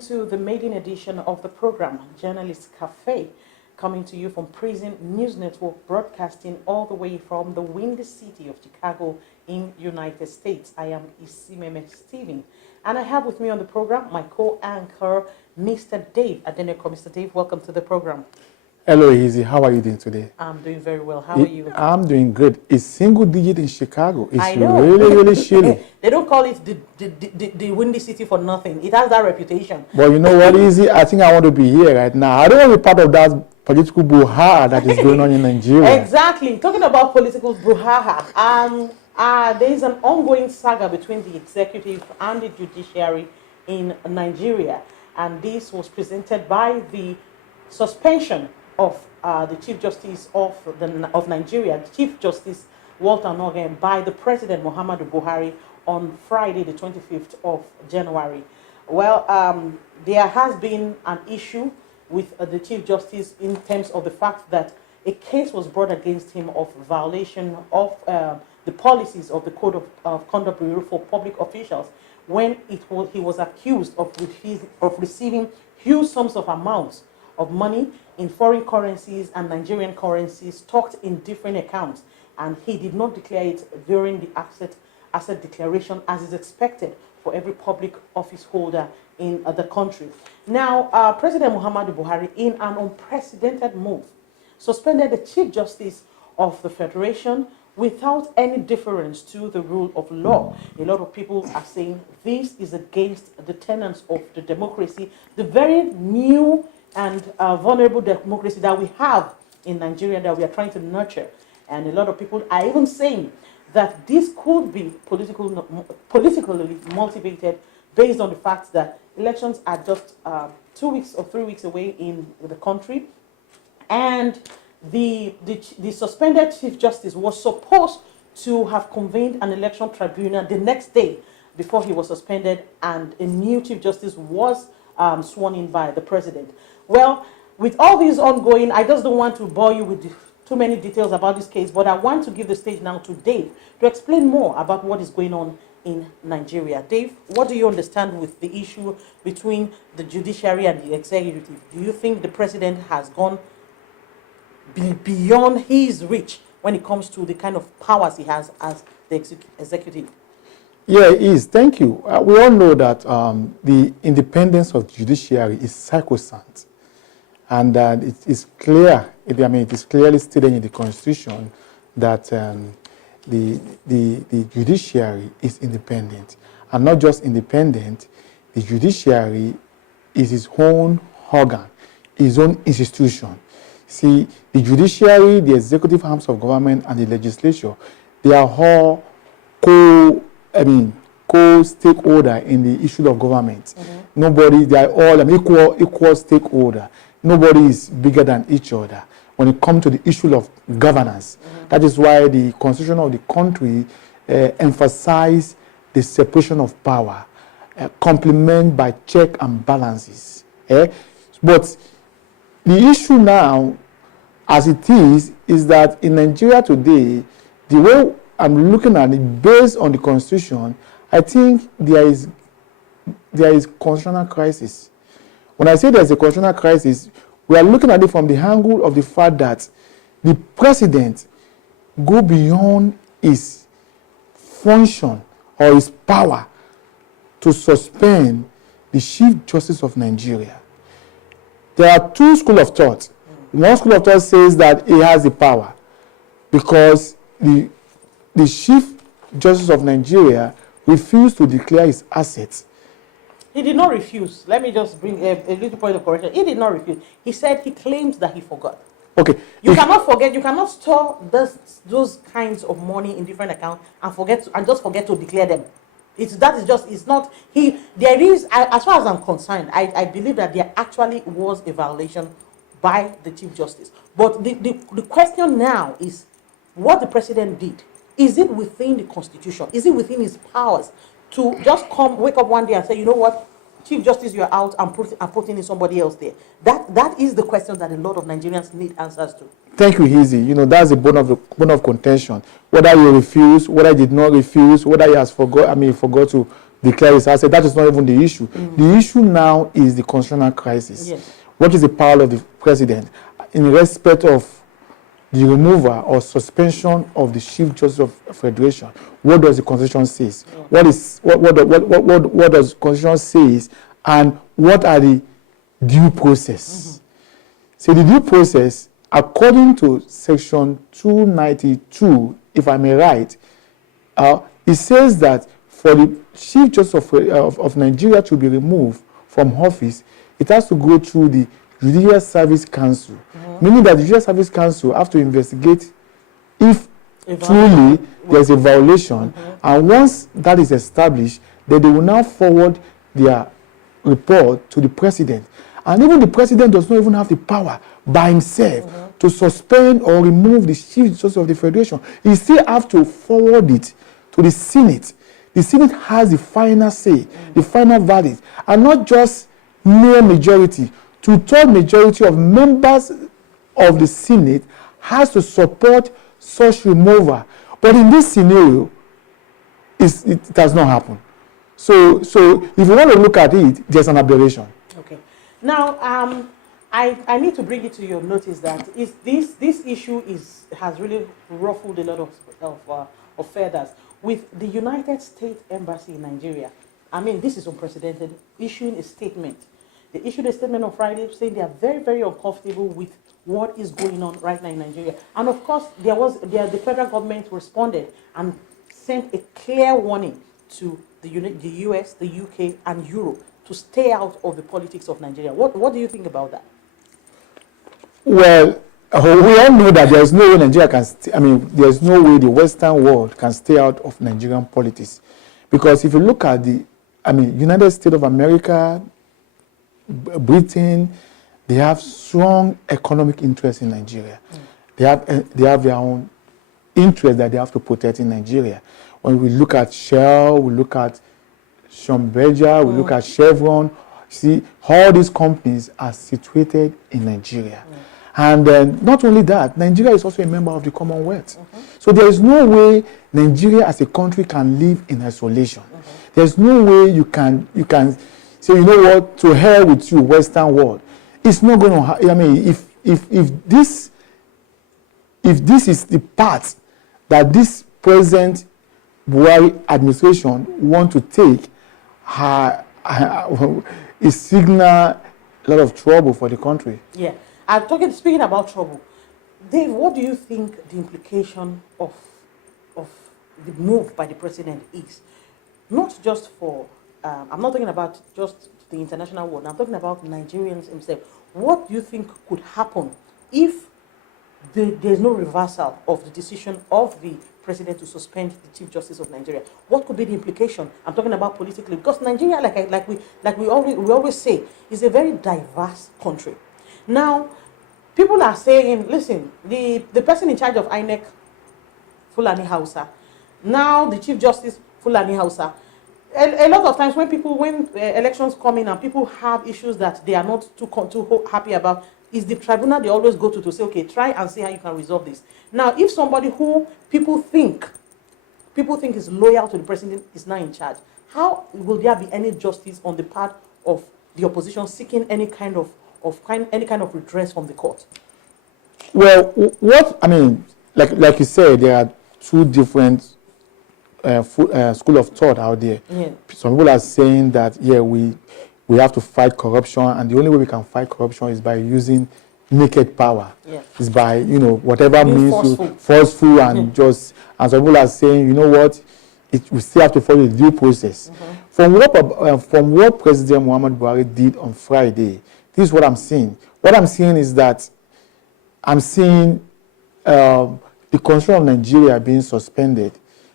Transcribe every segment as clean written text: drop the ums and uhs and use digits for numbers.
to the maiden edition of the program, Journalist Cafe, coming to you from Prism News Network, broadcasting all the way from the windy city of Chicago in United States. I am Isimeme Steven, and I have with me on the program my co-anchor, Mr. Dave Adeneko. Mr. Dave, welcome to the program. Hello, Easy. How are you doing today? I'm doing very well. How are you? I'm doing good. It's single digit in Chicago. It's I know. really chilly. They don't call it the windy city for nothing. It has that reputation. But you know what, Easy? I think I want to be here right now. I don't want to be part of that political brouhaha that is going on in Nigeria. Exactly. Talking about political brouhaha, there is an ongoing saga between the executive and the judiciary in Nigeria. And this was presented by the suspension of the Chief Justice of Nigeria, Chief Justice Walter Onnoghen, by the President Muhammadu Buhari on Friday, the 25th of January. Well, there has been an issue with the Chief Justice in terms of the fact that a case was brought against him of violation of the policies of the Code of Conduct Bureau for public officials when he was accused of receiving huge sums of amounts of money in foreign currencies and Nigerian currencies stocked in different accounts, and he did not declare it during the asset declaration as is expected for every public office holder in the country. Now, President Muhammadu Buhari, in an unprecedented move, suspended the Chief Justice of the Federation without any deference to the rule of law. A lot of people are saying this is against the tenets of the democracy, the very new and vulnerable democracy that we have in Nigeria that we are trying to nurture. And a lot of people are even saying that this could be politically motivated based on the fact that elections are just 2 weeks or 3 weeks away in the country. And the suspended Chief Justice was supposed to have convened an election tribunal the next day before he was suspended, and a new Chief Justice was sworn in by the President. Well, with all these ongoing, I just don't want to bore you with too many details about this case, but I want to give the stage now to Dave to explain more about what is going on in Nigeria. Dave, what do you understand with the issue between the judiciary and the executive? Do you think the President has gone beyond his reach when it comes to the kind of powers he has as the executive? Yeah, it is. Thank you. We all know that the independence of the judiciary is sacrosanct. And it is clear, it is clearly stated in the Constitution that the judiciary is independent. And not just independent, the judiciary is its own organ, its own institution. See, the judiciary, the executive arms of government, and the legislature, they are all co-stakeholder in the issue of government. Mm-hmm. Nobody, they are all equal stakeholder. Nobody is bigger than each other when it comes to the issue of governance. Mm-hmm. That is why the constitution of the country emphasizes the separation of power, complemented by check and balances. But the issue now, as it is that in Nigeria today, the way I'm looking at it, based on the Constitution, I think there is constitutional crisis. When I say there's a constitutional crisis, we are looking at it from the angle of the fact that the President go beyond his function or his power to suspend the Chief Justice of Nigeria. There are two schools of thought. One school of thought says that he has the power because the Chief Justice of Nigeria refused to declare his assets. He did not refuse. Let me just bring a little point of correction. He did not refuse. He said he claims that he forgot. Okay. You cannot forget. You cannot store those kinds of money in different accounts and just forget to declare them. It's not. There is, as far as I'm concerned, I believe that there actually was a violation by the Chief Justice. But the question now is what the President did. Is it within the Constitution? Is it within his powers to just wake up one day and say, you know what, Chief Justice, you're out, and putting in somebody else there? That is the question that a lot of Nigerians need answers to. Thank you, Easy. That's the bone of contention. Whether you refuse, whether he did not refuse, whether he has forgot to declare it. I said that is not even the issue. The issue now is the constitutional crisis. Yes. What is the power of the president in respect of the removal or suspension of the Chief Justice of Federation? What does the Constitution say? What does the Constitution say? And what are the due process? So the due process, according to Section 292, if I may write, it says that for the Chief Justice of Nigeria to be removed from office, it has to go through the Judicial Service Council, meaning that the Judicial Service Council have to investigate if truly there's a violation, and once that is established, then they will now forward their report to the president. And even the president does not even have the power by himself to suspend or remove the Chief Justice of the Federation. He still have to forward it to the Senate. The Senate has the final say, the final verdict, and not just mere majority. Two-thirds majority of members of the Senate has to support such removal. But in this scenario, it does not happen. So if you want to look at it, there's an aberration. Okay. Now, I need to bring it to your notice that this issue has really ruffled a lot of feathers with the United States Embassy in Nigeria. I mean, this is unprecedented, issuing a statement. They issued a statement on Friday saying they are very, very uncomfortable with what is going on right now in Nigeria. And of course, the federal government responded and sent a clear warning to the US, the UK, and Europe to stay out of the politics of Nigeria. What do you think about that? Well, we all know that there's no way Nigeria can, there's no way the Western world can stay out of Nigerian politics. Because if you look at United States of America, Britain, they have strong economic interests in Nigeria. They have their own interests that they have to protect in Nigeria. When we look at Shell, we look at Schlumberger, we look at Chevron, see, all these companies are situated in Nigeria. And not only that, Nigeria is also a member of the Commonwealth. So there is no way Nigeria as a country can live in isolation. There's no way you can say, you know what, to hell with you, Western world. It's not going to happen. I mean, if this is the path that this present Buhari administration want to take, it signal a lot of trouble for the country. Yeah. Speaking about trouble, Dave, what do you think the implication of the move by the president is? Not just for, I'm not talking about just the international world, I'm talking about Nigerians themselves. What do you think could happen if there's no reversal of the decision of the president to suspend the Chief Justice of Nigeria? What could be the implication? I'm talking about politically, because Nigeria, like we always say, is a very diverse country. Now, people are saying, listen, the person in charge of INEC, Fulani Hausa, now the Chief Justice, Fulani Hausa. A lot of times when elections come in and people have issues that they are not too happy about, is the tribunal they always go to say, okay, try and see how you can resolve this. Now, if somebody who people think is loyal to the president is now in charge, how will there be any justice on the part of the opposition seeking any kind of redress from the court? Well, like you said, there are two different school of thought out there. Yeah. Some people are saying that we have to fight corruption, and the only way we can fight corruption is by using naked power. Yeah. Is by whatever means forceful and just. And some people are saying, you know what, we still have to follow the due process. From what President Muhammad Buhari did on Friday, this is what I'm seeing. What I'm seeing is that I'm seeing the Constitution of Nigeria being suspended.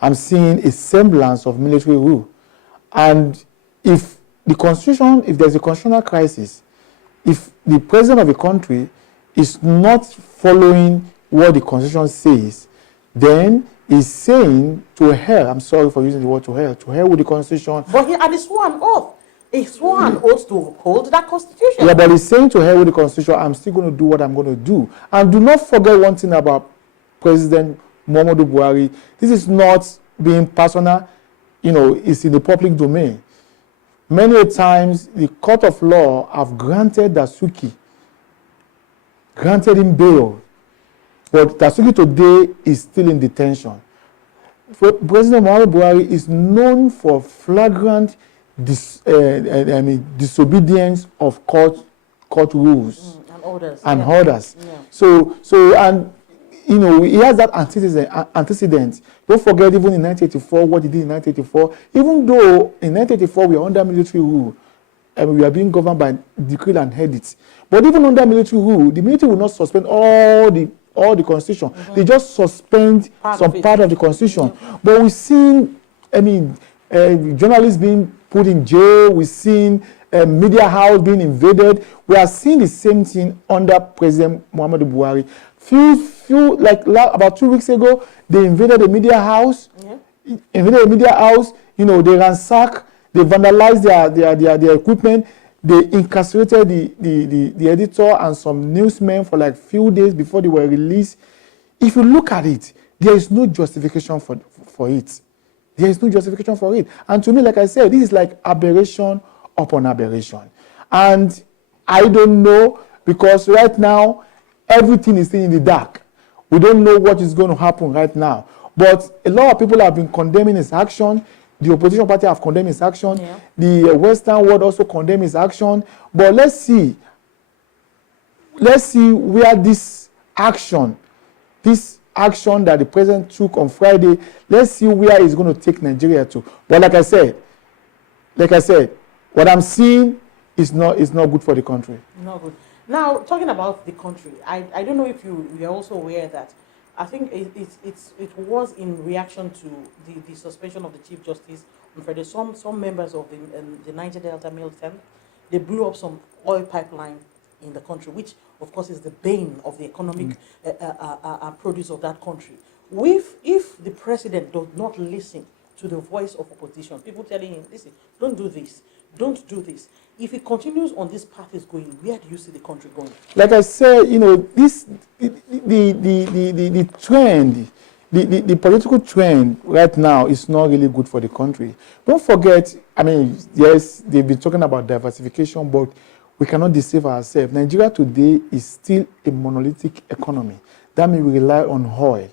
I'm seeing a semblance of military rule. And if there's a constitutional crisis, if the president of the country is not following what the Constitution says, then he's saying to hell, I'm sorry for using the word to hell with the Constitution. But he had a sworn oath. He swore an oath to uphold that Constitution. Yeah, but he's saying to hell with the Constitution, I'm still going to do what I'm going to do. And do not forget one thing about President Muhammadu Buhari. This is not being personal. is in the public domain. Many times, the court of law have granted Dasuki, granted him bail, but Dasuki today is still in detention. President Muhammadu Buhari is known for flagrant disobedience of court rules and orders. Yeah. So he has that antecedent. Don't forget, even in 1984, what he did in 1984. Even though in 1984 we are under military rule and we are being governed by decree and edicts, but even under military rule, the military will not suspend all the constitution. Mm-hmm. They just suspend some part of the constitution. Mm-hmm. But we've seen, journalists being put in jail. We've seen media house being invaded. We are seeing the same thing under President Muhammadu Buhari. About 2 weeks ago, they invaded the media house. They ransacked, they vandalized their equipment. They incarcerated the editor and some newsmen for like few days before they were released. If you look at it, there is no justification for it. There is no justification for it. And to me, like I said, this is like aberration upon aberration. And I don't know, because right now, everything is still in the dark. We don't know what is going to happen right now. But a lot of people have been condemning his action. The opposition party have condemned his action. Yeah. The Western world also condemned his action. But let's see where this action that the president took on Friday, let's see where it's going to take Nigeria to. But like I said, what I'm seeing is not good for the country. Not good. Now, talking about the country, I don't know if you are also aware that I think it was in reaction to the suspension of the Chief Justice on Friday. Some members of the Niger Delta militant, they blew up some oil pipeline in the country, which of course is the bane of the economic produce of that country. If the president does not listen to the voice of opposition, people telling him, listen, don't do this, don't do this. If he continues on this path is going, where do you see the country going? Like I said, this the trend, the political trend right now is not really good for the country. Don't forget, yes, they've been talking about diversification, but we cannot deceive ourselves. Nigeria today is still a monolithic economy. That means we rely on oil.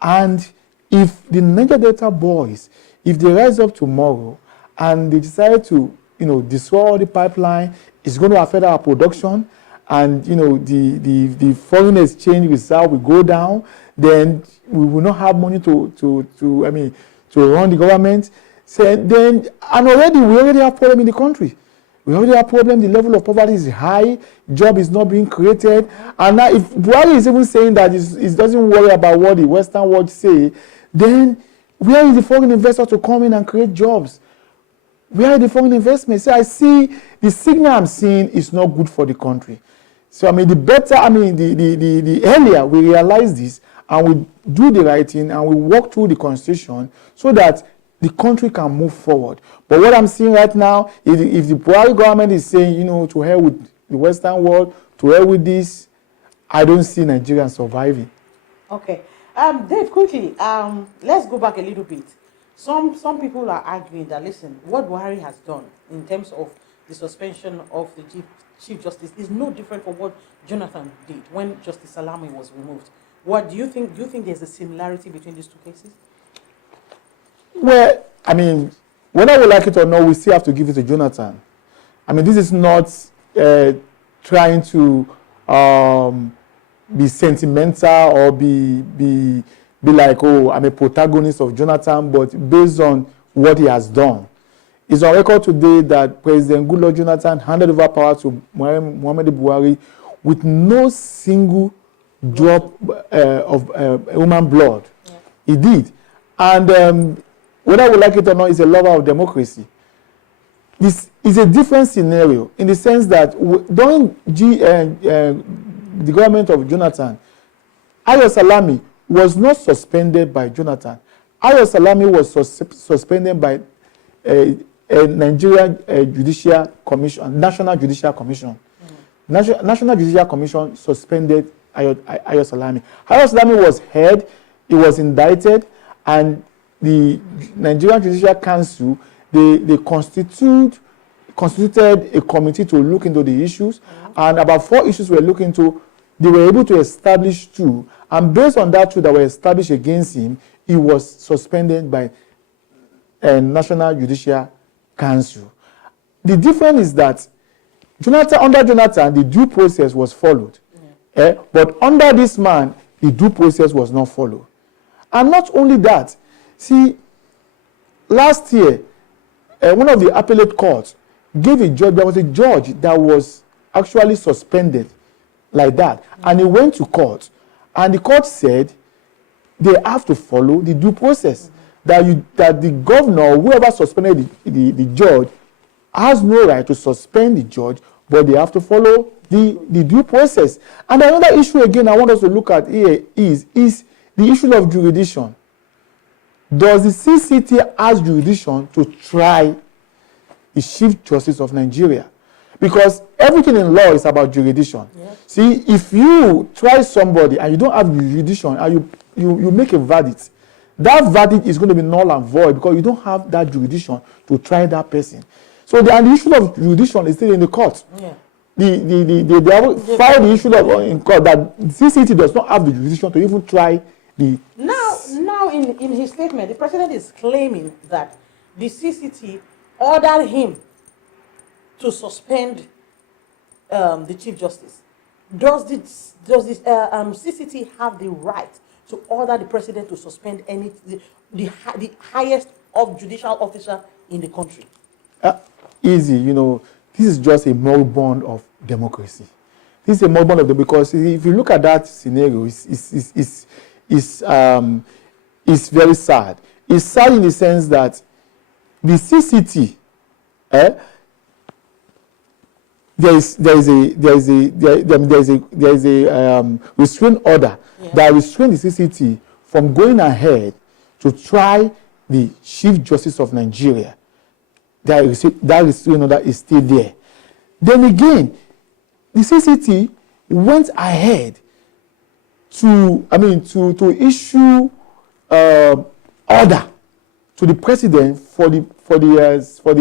And if the Niger Delta boys, if they rise up tomorrow and they decide to destroy all the pipeline, it's going to affect our production, and the foreign exchange reserve will go down. Then we will not have money to run the government. So then, and we already have problem in the country. We already have problem. The level of poverty is high. Job is not being created. And now, if Buhari is even saying that he doesn't worry about what the Western world say, then where is the foreign investor to come in and create jobs? Where are the foreign investments? So I see the signal I'm seeing is not good for the country. So the earlier we realize this and we do the right thing and we walk through the constitution so that the country can move forward. But what I'm seeing right now, if the Buhari government is saying, to hell with the Western world, to hell with this, I don't see Nigerians surviving. Okay. Dave, quickly, let's go back a little bit. Some people are arguing that, listen, what Buhari has done in terms of the suspension of the Chief Justice is no different from what Jonathan did when Justice Salami was removed. What do you think? Do you think there's a similarity between these two cases? Well, whether we like it or not, we still have to give it to Jonathan. This is not trying to be sentimental or be like, oh, I'm a protagonist of Jonathan, but based on what he has done. It's on record today that President Goodluck Jonathan handed over power to Muhammadu Buhari with no single drop of human blood. Yeah. He did. And whether we like it or not, he's a lover of democracy. This is a different scenario in the sense that during the government of Jonathan, Ayo Salami was not suspended by Jonathan. Ayo Salami was suspended by a Nigerian Judicial Commission, National Judicial Commission. National Judicial Commission suspended Ayo Salami. Ayo Salami was heard, he was indicted, and the Nigerian Judicial Council, they constituted a committee to look into the issues, and about 4 issues were looked into. They were able to establish 2, and based on that 2 that were established against him, he was suspended by National Judicial Council. The difference is that under Jonathan, the due process was followed. But under this man, the due process was not followed. And not only that, see, last year, one of the appellate courts gave a judge, there was a judge that was actually suspended like that. And he went to court, and the court said they have to follow the due process. That the governor, or whoever suspended the judge, has no right to suspend the judge, but they have to follow the due process. And another issue again I want us to look at here is the issue of jurisdiction. Does the CCT has jurisdiction to try the Chief Justice of Nigeria? Because everything in law is about jurisdiction. Yep. See, if you try somebody and you don't have jurisdiction and you make a verdict, that verdict is going to be null and void because you don't have that jurisdiction to try that person. So the issue of jurisdiction is still in the court. Yeah. They have filed the issue in court that CCT does not have the jurisdiction to even try the... Now in his statement, the president is claiming that the CCT ordered him to suspend the Chief Justice. Does this CCT have the right to order the president to suspend the highest judicial officer in the country? Easy, this is just a moribund of democracy. This is a moribund of because if you look at that scenario, it's very sad. It's sad in the sense that the CCT, there is a restraint order that restrains the CCT from going ahead to try the Chief Justice of Nigeria. That restraint order is still there. Then again, the CCT went ahead to issue order to the president for the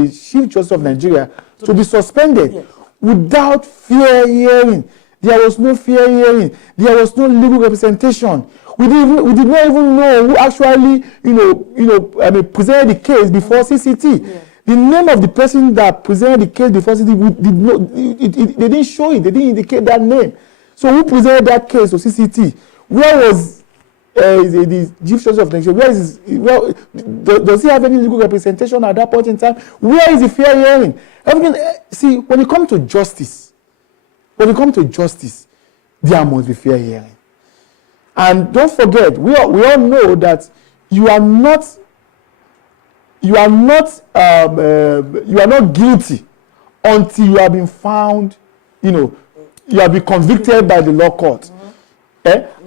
Chief Justice of Nigeria to be suspended without fair hearing. There was no fair hearing. There was no legal representation. We did not even know who actually presented the case before CCT. Yeah. The name of the person that presented the case before CCT, they didn't show it. They didn't indicate that name. So who presented that case to CCT? Where was the Chief Justice of Nigeria? Does he have any legal representation at that point in time? Where is the fair hearing? See, when it comes to justice, there must be fair hearing. And don't forget, we all know that you are not guilty until you have been found, you have been convicted by the law court.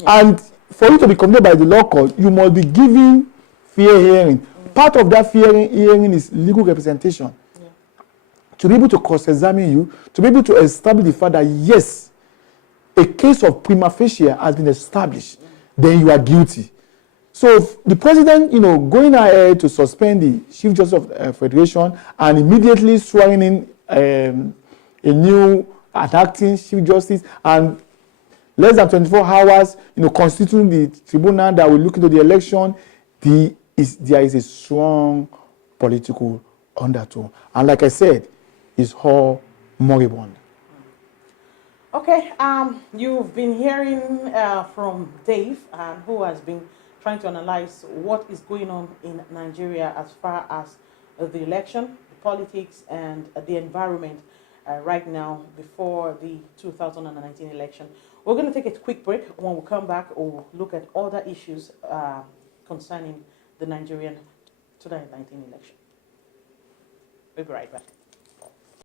And for you to be convicted by the law court, you must be given fair hearing. Part of that fair hearing is legal representation. To be able to cross-examine you, to be able to establish the fact that yes, a case of prima facie has been established, then you are guilty. So the president, going ahead to suspend the Chief Justice of Federation and immediately swearing in a new acting Chief Justice, and less than 24 hours, constituting the tribunal that will look into the election, there is a strong political undertone. And like I said, it's all moribund. Okay, you've been hearing from Dave, who has been trying to analyze what is going on in Nigeria as far as the election, the politics, and the environment right now before the 2019 election. We're going to take a quick break. When we come back, we'll look at other issues concerning the Nigerian 2019 election. We'll be right back.